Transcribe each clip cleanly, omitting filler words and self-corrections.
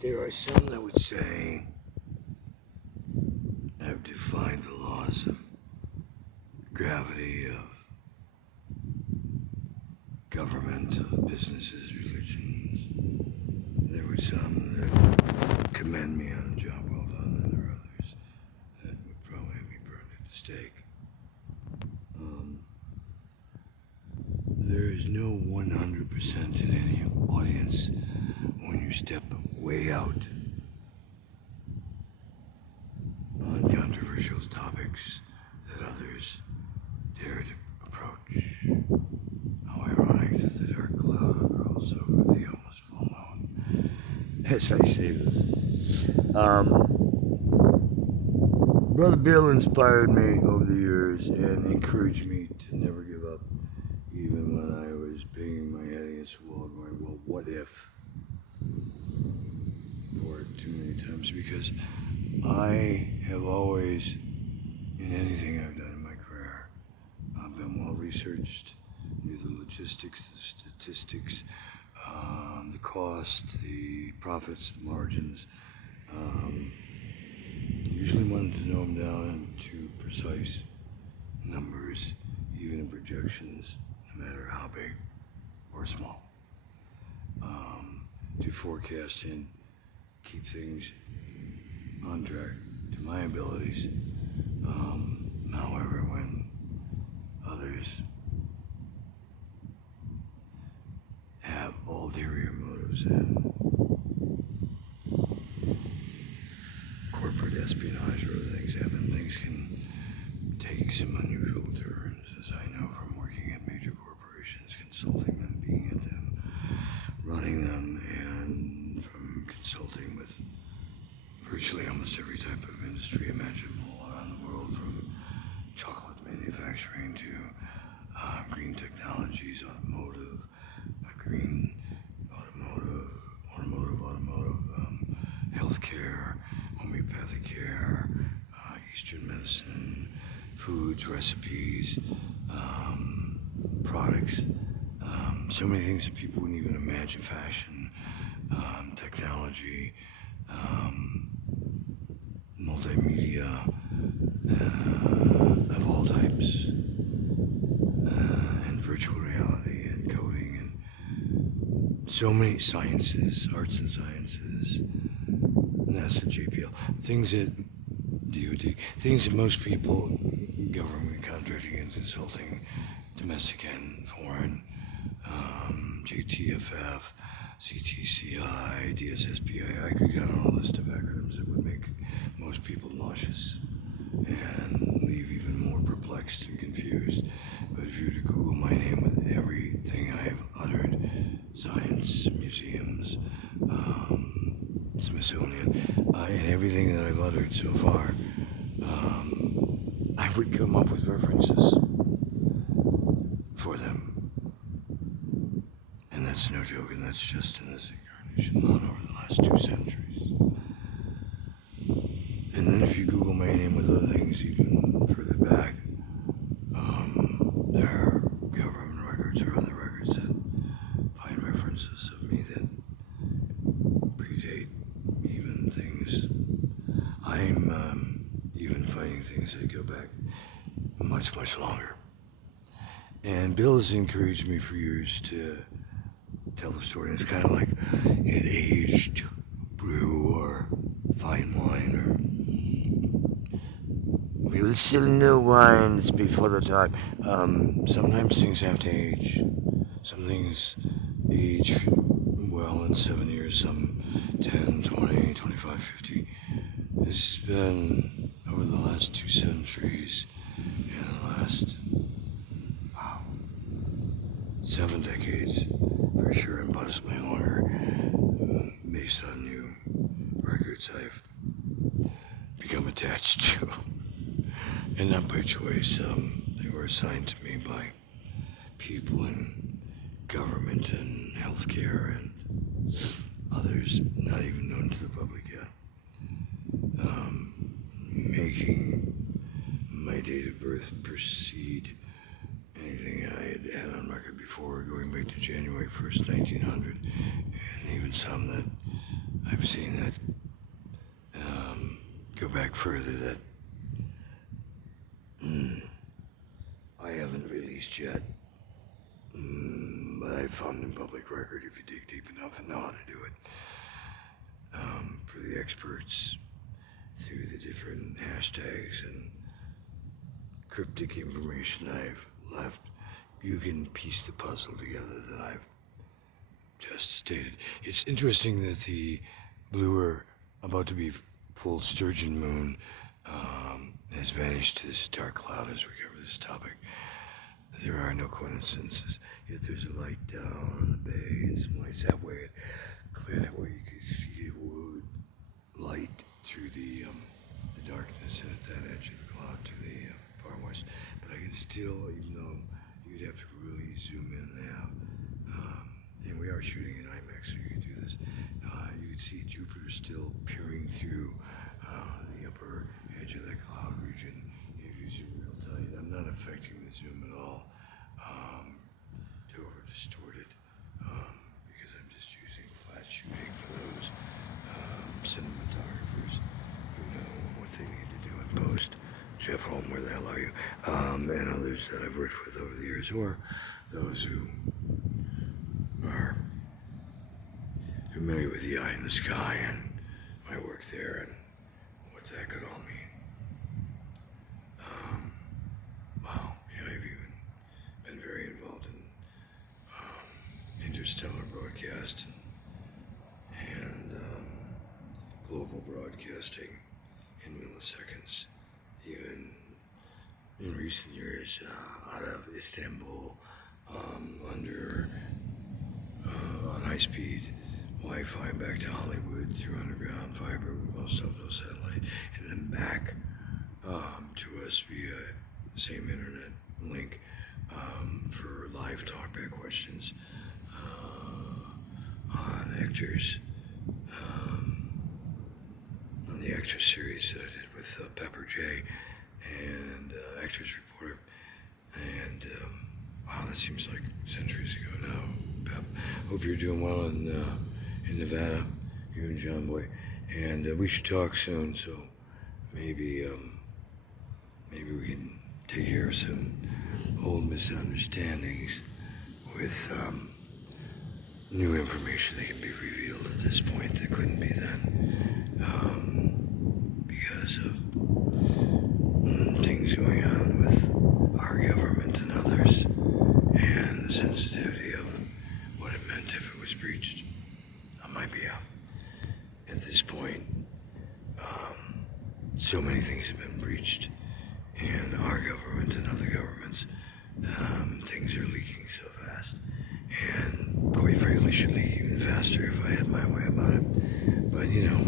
There are some that would say I've defied the laws of gravity, of government, of businesses, religions. There were some that commend me on a job well done, and there are others that would probably have me burned at the stake. There is no 100% in any audience when you step way out on controversial topics that others dare to approach. How ironic that the dark cloud rolls over the almost full moon. As I say this, Brother Bill inspired me over the years and encouraged me to never give up, even when I was banging my head against the wall, going, "Well, what if?" For too many times, because I have always, in anything I've done in my career, been well researched, knew the logistics, the statistics, the cost, the profits, the margins. Usually wanted to know them down to precise numbers, even in projections, no matter how big or small, to forecast and keep things on track to my abilities. However, when others have ulterior motives and corporate espionage or other things happen, things can take some unusual turns, as I know from working at major corporations, consulting them, being at them, running them, and from consulting with virtually almost every type of industry imaginable around the world, from chocolate manufacturing to green technologies, automotive, green automotive, healthcare, homeopathic care, Eastern medicine, foods, recipes, products, so many things that people wouldn't even imagine, fashion, technology, multimedia of all types, and virtual reality and coding and so many sciences, arts and sciences, NASA, JPL, things that DoD, things that most people, government contracting and consulting, domestic and foreign, JTFF, CTCI, DSSPI, I could get on a list of acronyms that would make most people nauseous and leave even more perplexed and confused. But if you were to Google my name with everything I've uttered, science, museums, Smithsonian, and everything that I've uttered so far, I would come up with references for them. And that's no joke, and that's just in this incarnation, not over the last 2 centuries. And then if you Google my name with other things even further back, there are government records or other records that find references of me that predate even things. I'm even finding things that go back much, much longer. And Bill has encouraged me for years to tell the story. It's kind of like an aged brew or fine wine, or we will sell no wines before the time. Sometimes things have to age. Some things age well in 7 years, some 10, 20, 25, 50. It's been over the last 2 centuries and the last 7 decades, for sure, and possibly longer, based on new records I've become attached to, and not by choice. They were assigned to me by people in government and healthcare and others not even known to the public yet, making my date of birth precede anything I had on record before, going back to January 1st, 1900, and even some that I've seen that go back further that I haven't released yet. But I found in public record if you dig deep enough and know how to do it. For the experts through the different hashtags and cryptic information I've left, you can piece the puzzle together that I've just stated. It's interesting that the bluer, about to be full sturgeon moon has vanished to this dark cloud as we cover this topic. There are no coincidences. Yet there's a light down on the bay and some lights that way. Clear that way you can see the wood light through the darkness and at that edge of the cloud to the far west. But I can still, even though you'd have to really zoom in and out, and we are shooting in IMAX, so you can do this. You can see Jupiter still peering through the upper edge of that cloud region. If you zoom real tight, I'm not affecting the zoom at all to over distort it because I'm just using flat shooting for those cinematographers who know what they need to do in post. Jeff Holm, where the hell are you? And others that I've worked with over the years, or those who are familiar with the eye in the sky and my work there and what that could all mean. Wow, yeah, I've even been very involved in interstellar broadcast and global broadcasting in milliseconds, even in recent years out of Istanbul under on high-speed Wi-Fi back to Hollywood through underground fiber with most of no satellite, and then back to us via the same internet link for live talkback questions on actors, on the actor series that I did with Pepper J and Actors Reporter. And wow, that seems like centuries ago now. Pep, hope you're doing well in Nevada, you and John Boy. And we should talk soon, so maybe we can take care of some old misunderstandings with new information that can be revealed at this point that couldn't be then because of things going on with our government and others and the sensitivity of what it meant if it was breached on my behalf. At this point, so many things have been breached and our government and other governments, things are leaking so fast. And quite frankly, should leak even faster if I had my way about it. But you know,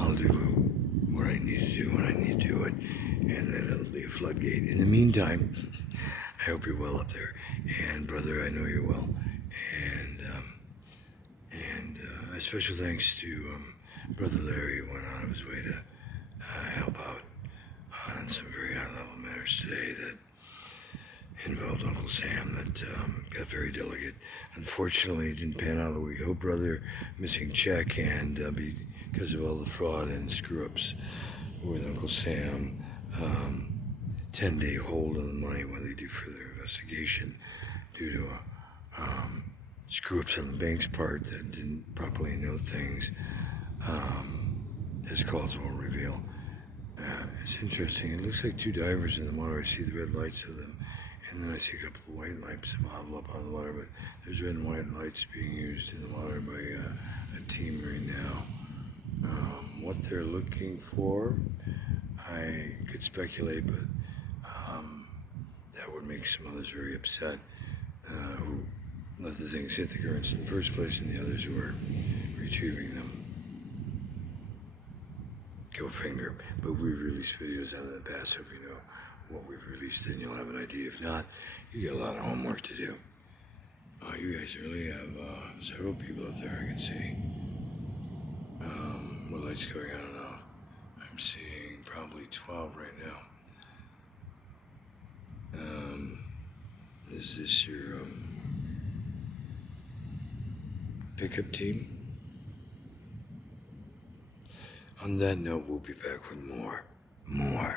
I'll do what I need to do when I need to do it, and then it'll be a floodgate. In the meantime, I hope you're well up there, and brother, I know you're well. And a special thanks to Brother Larry, who went out of his way to help out on some very high-level matters today that involved Uncle Sam that got very delicate. Unfortunately, it didn't pan out the way we hoped, brother. Missing check, and because of all the fraud and screw-ups with Uncle Sam, 10-day hold on the money while they do further investigation due to screw-ups on the bank's part that didn't properly know things, as calls will reveal. It's interesting. It looks like two divers in the water. I see the red lights of them. And then I see a couple of white lights model up on the water, but there's red and white lights being used in the water by a team right now. What they're looking for, I could speculate, but that would make some others very upset who let the things hit the currents in the first place and the others who are retrieving them. Go figure. But we've released videos on it in the past, so if you know what we've released, then you'll have an idea. If not, you got a lot of homework to do. You guys really have several people out there I can see. What lights going on and off? I'm seeing probably 12 right now. Is this your pickup team? On that note, we'll be back with more. More.